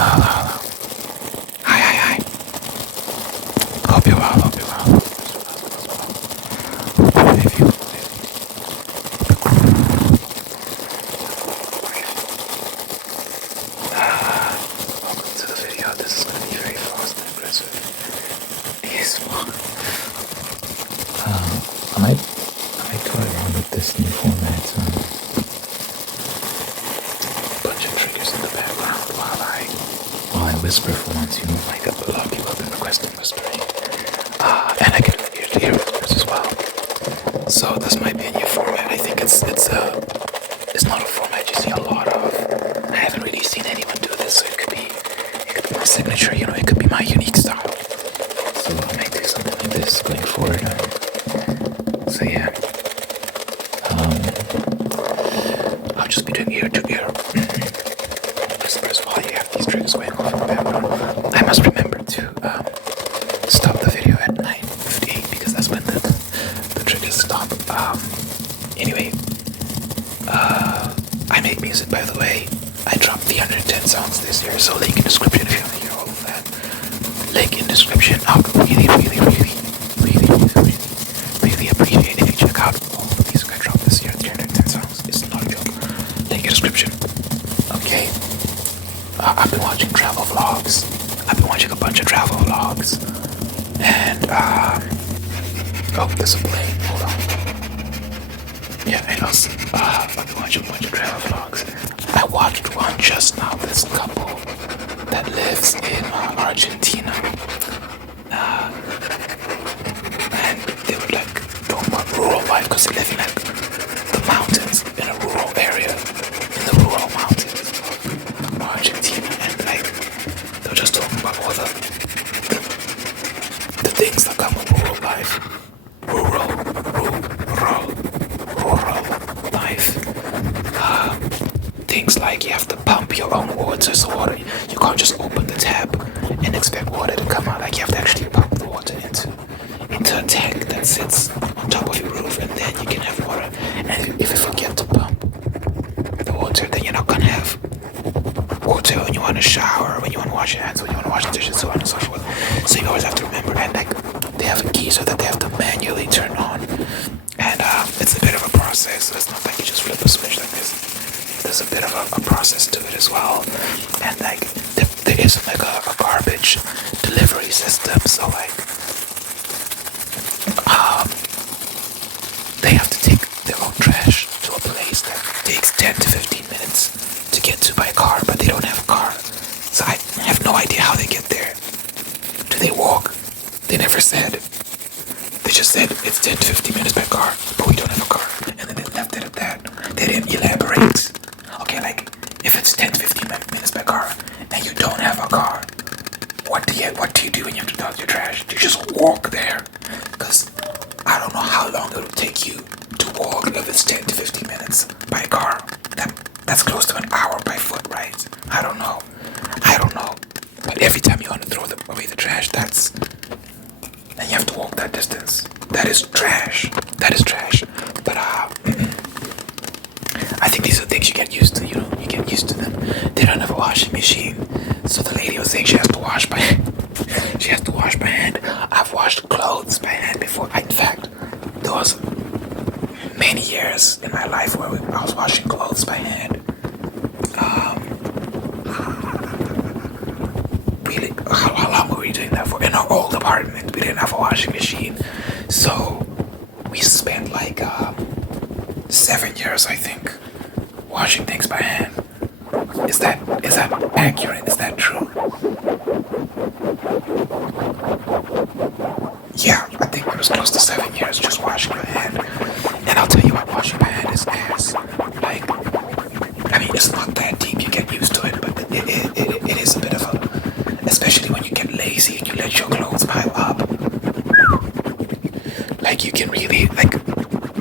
hello. Hi, hi, hi. Hope you're well, hope you're well. If you, welcome to the video. This is going to be very fast and aggressive. Yes, I might toy around with this new format. A bunch of triggers in the background while I whisper for once. Like a lot of people have been requesting whispering. And I can do ear whispers as well. So this might be a new format. I think it's not a format you see a lot of. I haven't really seen anyone do this, so it could be my signature. It could be my unique style. So I might do something like this going forward. So yeah, I'll just be doing ear to ear whispers while you have these triggers going off in the background. I must remember to stop the video at 9:58 because that's when the triggers stop. Anyway, I make music, by the way. I dropped 310 songs this year, so link in description if you want to hear all of that. Link in description. I would really appreciate if you check out all the music I dropped this year. 310 songs. It's not a joke. Link in description. Okay. I've been watching travel vlogs. I've been watching a bunch of travel vlogs. And, oh, there's a plane. Hold on. Yeah, and also, I've been watching a bunch of travel vlogs. I watched one just now, this couple that lives in Argentina. And they were like talking about rural life because they live in like the mountains in a rural area, in the rural mountains of Argentina. And like, they were just talking about all the things that come with rural life. Rural life. Things like you have to pump your own water, so water, you can't just open the tap and expect water to come out. Like you have to actually pump the water into a tank that sits on top of your roof, and then you can have water. And if you forget to pump the water, then you're not gonna have water when you want to shower, when you want to wash your hands, when you want to wash the dishes, so on and so forth. So you always have to remember. And like they have a key so that they have to manually turn on, and it's a bit of a process. So it's not like you just flip a switch like this. There's a bit of a process to it as well. And like there is like a garbage delivery system, so like they have to take their own trash to a place that takes 10 to 15 minutes to get to by car, but they don't have a car. So I have no idea how they get there. Do they walk? They never said. They just said it's 10 to 15 minutes by car, but we don't have a car. And then they left it at that. They didn't elaborate. Okay, like if it's 10 to 15 minutes by car and you don't have a car, what do you do when you have to dump your trash? Do you just walk there? Because I don't know how long it'll take you to walk if it's 10 to 15 minutes by car. That's close to an hour by foot, right? I don't know. But every time you want to throw away the trash, and you have to walk that distance. That is trash. But I think these are things you get used to. You get used to them. They don't have a washing machine, so the lady was saying she has to wash by hand. I've washed clothes by hand before. In fact, there was many years in my life where I was washing clothes by hand. Really, how long were we doing that for? In our old apartment, we didn't have a washing machine, so we spent like 7 years, I think, washing things by hand. Is that accurate? Is that true? Yeah, I think it was close to 7 years just washing by hand. And I'll tell you what, washing by hand is ass. Like, I mean, it's not that deep. You get used to it, but it is a bit of a, especially when you get lazy and you let your clothes pile up. Like you can really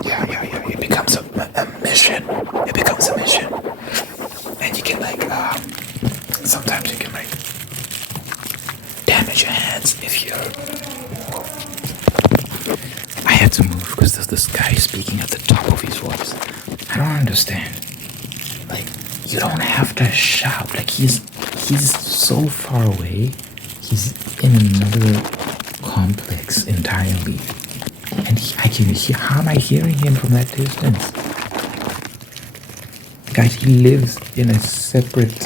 yeah. It becomes a mission. It becomes a mission, and you can sometimes you can damage your hands if you're. I had to move because there's this guy speaking at the top of his voice. I don't understand. Like, you don't have to shout. Like, he's he's so far away. He's in another complex entirely. And I can hear, how am I hearing him from that distance? Guys, he lives in a separate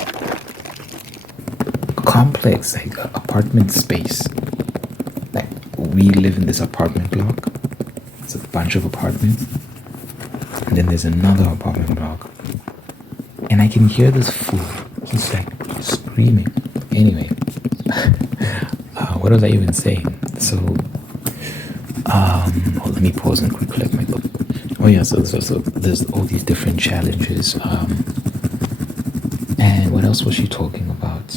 complex, like apartment space. Like, we live in this apartment block. It's a bunch of apartments. And then there's another apartment block. And I can hear this fool. He's like screaming. Anyway, what was I even saying? So, let me pause and quickly let my look. Oh yeah, so there's all these different challenges. And what else was she talking about?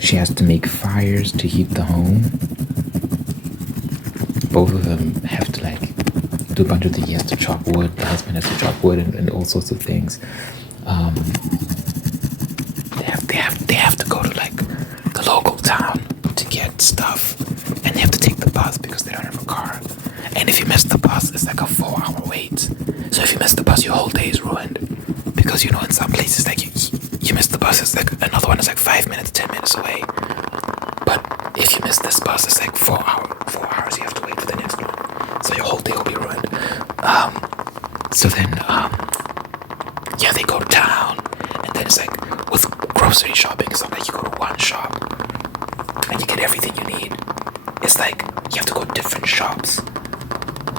She has to make fires to heat the home. Both of them have to like do a bunch of things. He has to chop wood. The husband has to chop wood and all sorts of things. They have to go to like the local town to get stuff, and they have to take the bus because they don't have a car. And if you miss the bus, it's like a 4-hour wait. So if you miss the bus, your whole day is ruined. Because you know, in some places, like you miss the bus, it's like another one is like 5 minutes, 10 minutes away. But if you miss this bus, it's like 4 hours you have to wait for the next one. So your whole day will be ruined. So then, yeah, they go to town, and then it's like with grocery shopping, it's not like you go to one shop and you get everything you need. It's like you have to go to different shops.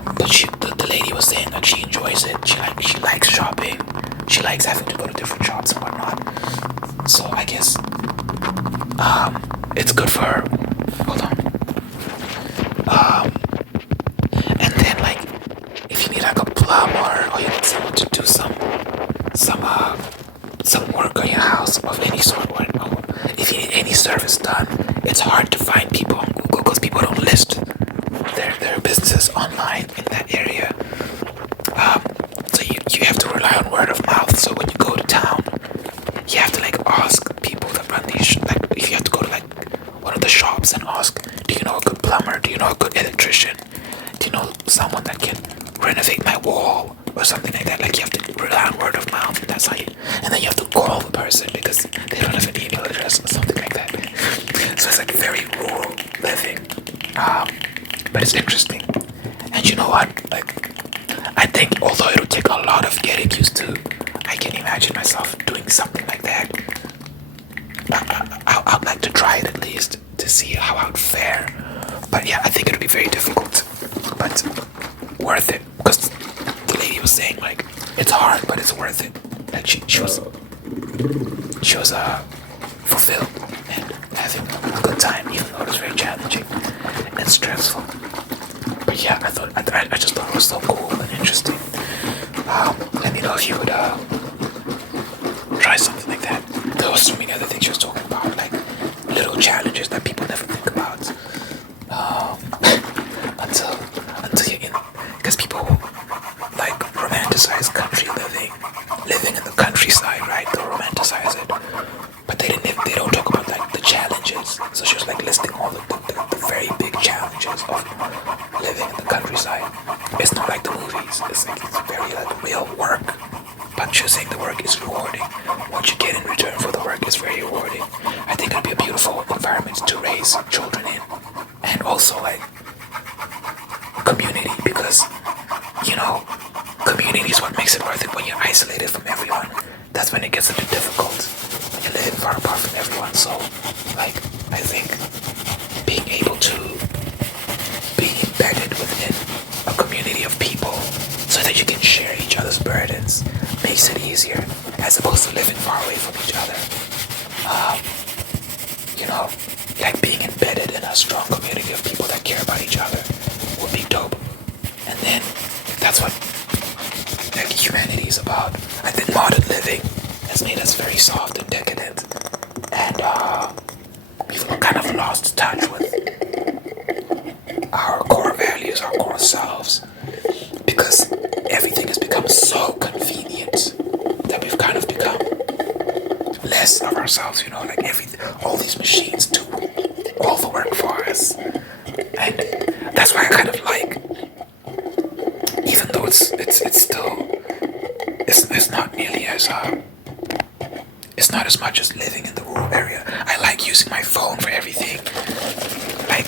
But the lady was saying that she enjoys it. She likes shopping. She likes having to go to different shops and whatnot. So I guess it's good for her. Hold on. And then like if you need like a plumber or you need someone to do some work on your house of any sort, or if you need any service done, it's hard to find people on Google because people don't list their businesses online in that area. So you have to rely on word of mouth. So when you go to town, you have to like ask people that run these. Like if you have to go to like one of the shops and ask, do you know a good plumber? Do you know a good electrician? Do you know someone that can renovate my wall or something like that? Like you have to rely on word of mouth. That's how you. And then you have to call the person because they don't have an email address or something like that. So it's like very rural living. But it's interesting. And you know what? Like, I think although it'll take a lot of getting used to, I can imagine myself doing something like that. I'd like to try it at least to see how I would fare. But yeah, I think it'll be very difficult, but worth it. Because the lady was saying like, it's hard, but it's worth it. That she was fulfilled and having a good time, even though it was very challenging and stressful. But yeah, I just thought it was so cool and interesting. Let me know if you would try something like that. There was so many other things she was talking about, like little challenges that people never think about. Until you're in, because people like romanticize country living in the countryside, right? They romanticize it, but they don't talk about like the challenges. So she was like listing all the very big challenges of living in the countryside. It's not like the movies. It's very like real work. But she was saying the work is rewarding. What you get in return for the work is very rewarding. I think it'd be a beautiful environment to raise children in, and also like community, because you know, community is what makes it worth it. When you're isolated from everyone, that's when it gets a bit difficult. When you're living far apart from everyone. So like I think being able to be embedded within a community of people so that you can share each other's burdens makes it easier, as opposed to living far away from each other. You know, like being embedded in a strong community of people that care about each other would be dope. And then that's what like humanity is about. I think modern living has made us very soft and decadent, and we've kind of lost touch with our core values, our core selves, because everything has become so convenient that we've kind of become less of ourselves, you know, like all these machines do all the work for us. And that's why I kind of like, even though it's still, it's not nearly as, it's it's not as much as living in the rural area. I like using my phone for everything. Like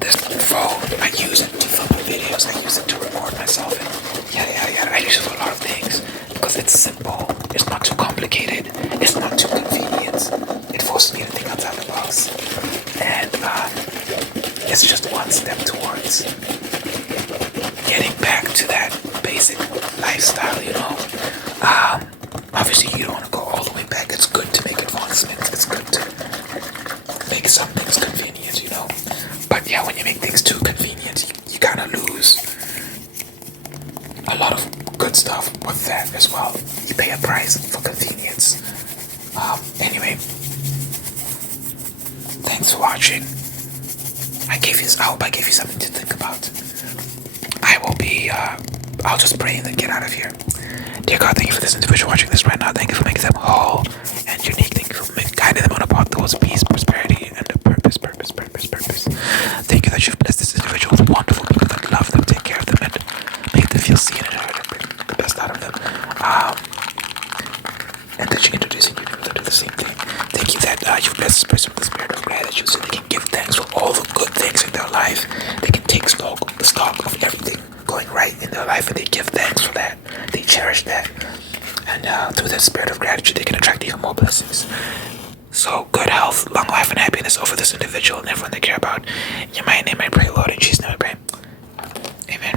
this phone, I use it to film my videos. I use it to record myself. And yeah. I use it for a lot of things because it's simple. It's not too complicated. It's not too convenient. It forces me to think outside the box, and it's just one step towards getting back to that basic lifestyle. Obviously you don't want to go all the way back. It's good to make advancements. It's good to make some things convenient. But yeah, when you make things too convenient, you kind of lose a lot of good stuff with that as well. You pay a price for convenience. Anyway, thanks for watching. I hope I gave you something to think about. I'll just pray and then get out of here. Dear God, thank you for this individual watching this right now. Thank you for making them whole and unique. Thank you for guiding them on a path towards peace, prosperity, and a purpose. Thank you that you've blessed this individual with wonderful people that love them, take care of them, and make them feel seen and heard and bring the best out of them. And that you're introducing new people to do the same thing. Thank you that you've blessed this person with the spirit of gratitude so they can give thanks for all the good things in their life. They can take stock of everything going right in their life, and they give thanks for that. They cherish that, and through that spirit of gratitude they can attract even more blessings. So good health, long life, and happiness over this individual and everyone they care about. In my name I pray, Lord, in Jesus' name I pray. Amen.